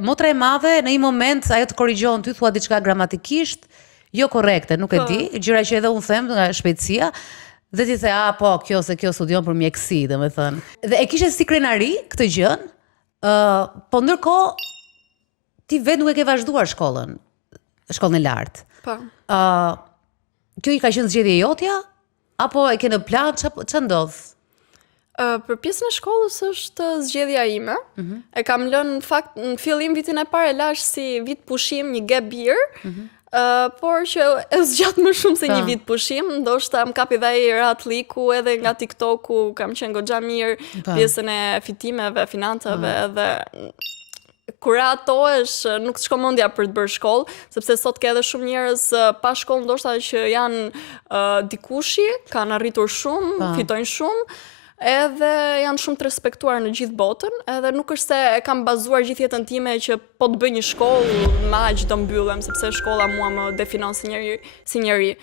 Motra e madhe në një moment ajo të korrigjon ty thua diçka gramatikisht jo korrekte, nuk e di, gjëra që edhe unë them nga shpejtësia. Dhe ti the, po, kjo studion për mjekësi, domethënë. Dhe e kishe si krenari këtë gjën, po ndërkohë ti vetë nuk e ke vazhduar shkollën e lartë. Po. Kjo i ka qenë zgjedhja jotja apo e ke në plan ç'a ndodh? Për pjesën e shkollës është zgjedhja ime. E kam lënë në fakt në fillim vitin e parë e lash si vit pushim, një gap year. Por që e zgjat më shumë se një vit pushim, ndoshta më kapi dhe i Ratliku edhe nga TikToku, kam qenë goxha mirë pjesën e fitimeve, financave dhe kur atohesh nuk të shko mendja për të bërë shkollë, sepse sot ka edhe shumë njerëz pa shkollë ndoshta që janë dikushi, kanë arritur shumë, fitojnë shumë. Edhe janë shumë të respektuar në gjithë botën, edhe nuk është se e kam bazuar gjithë jetën time që po të bëj një shkollë, ma që do mbyllem, sepse shkolla mua më definon si njeri.